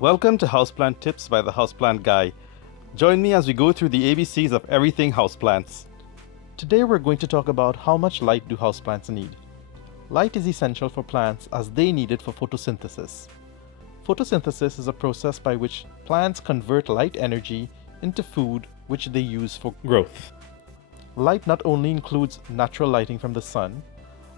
Welcome to Houseplant Tips by the Houseplant Guy. Join me as we go through the ABCs of everything houseplants. Today we're going to talk about how much light do houseplants need. Light is essential for plants as they need it for photosynthesis. Photosynthesis is a process by which plants convert light energy into food which they use for growth. Light not only includes natural lighting from the sun,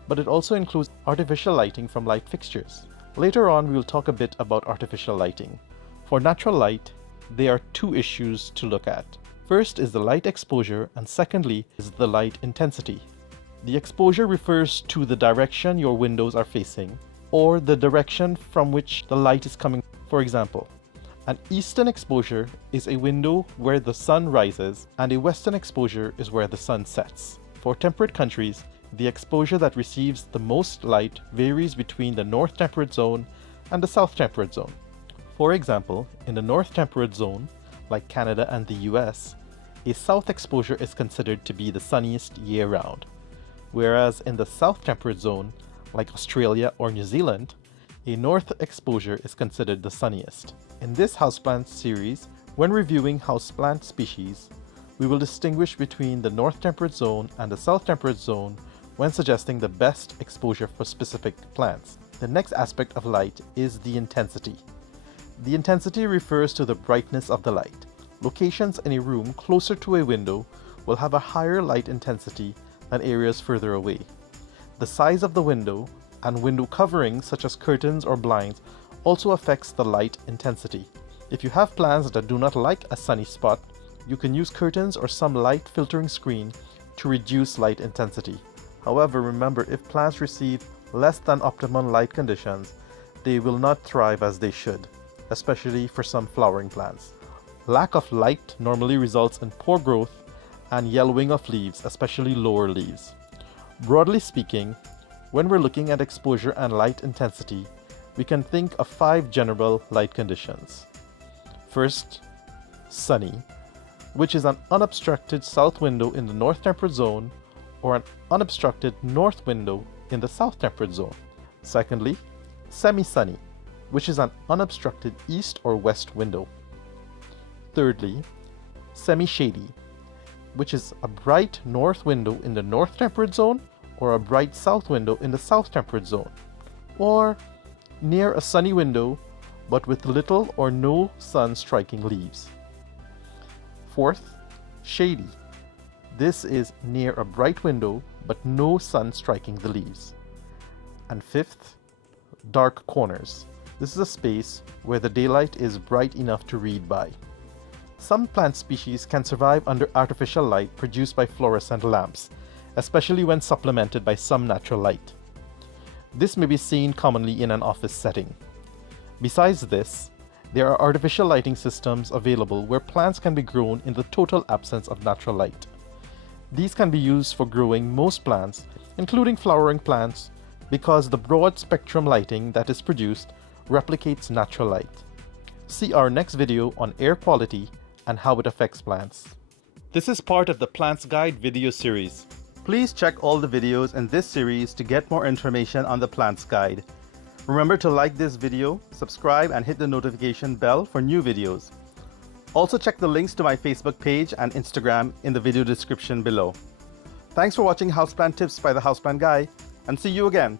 but it also includes artificial lighting from light fixtures. Later on, we will talk a bit about artificial lighting. For natural light, there are two issues to look at. First is the light exposure, and secondly is the light intensity. The exposure refers to the direction your windows are facing, or the direction from which the light is coming. For example, an eastern exposure is a window where the sun rises, and a western exposure is where the sun sets. For temperate countries, the exposure that receives the most light varies between the north temperate zone and the south temperate zone. For example, in the north temperate zone, like Canada and the US, a south exposure is considered to be the sunniest year-round, whereas in the south temperate zone, like Australia or New Zealand, a north exposure is considered the sunniest. In this houseplant series, when reviewing houseplant species, we will distinguish between the north temperate zone and the south temperate zone when suggesting the best exposure for specific plants. The next aspect of light is the intensity. The intensity refers to the brightness of the light. Locations in a room closer to a window will have a higher light intensity than areas further away. The size of the window and window coverings such as curtains or blinds also affects the light intensity. If you have plants that do not like a sunny spot, you can use curtains or some light filtering screen to reduce light intensity. However, remember, if plants receive less than optimal light conditions, they will not thrive as they should, especially for some flowering plants. Lack of light normally results in poor growth and yellowing of leaves, especially lower leaves. Broadly speaking, when we're looking at exposure and light intensity, we can think of 5 general light conditions. First, sunny, which is an unobstructed south window in the north temperate zone or an unobstructed north window in the south temperate zone. Secondly, semi-sunny, which is an unobstructed east or west window. Thirdly, semi-shady, which is a bright north window in the north temperate zone or a bright south window in the south temperate zone, or near a sunny window but with little or no sun striking leaves. Fourth, shady. This is near a bright window but no sun striking the leaves. And fifth, dark corners. This is a space where the daylight is bright enough to read by. Some plant species can survive under artificial light produced by fluorescent lamps, especially when supplemented by some natural light. This may be seen commonly in an office setting. Besides this, there are artificial lighting systems available where plants can be grown in the total absence of natural light. These can be used for growing most plants, including flowering plants, because the broad spectrum lighting that is produced replicates natural light. See our next video on air quality and how it affects plants. This is part of the Plants Guide video series. Please check all the videos in this series to get more information on the Plants Guide. Remember to like this video, subscribe, and hit the notification bell for new videos. Also check the links to my Facebook page and Instagram in the video description below. Thanks for watching Houseplant Tips by the Houseplant Guy, and see you again.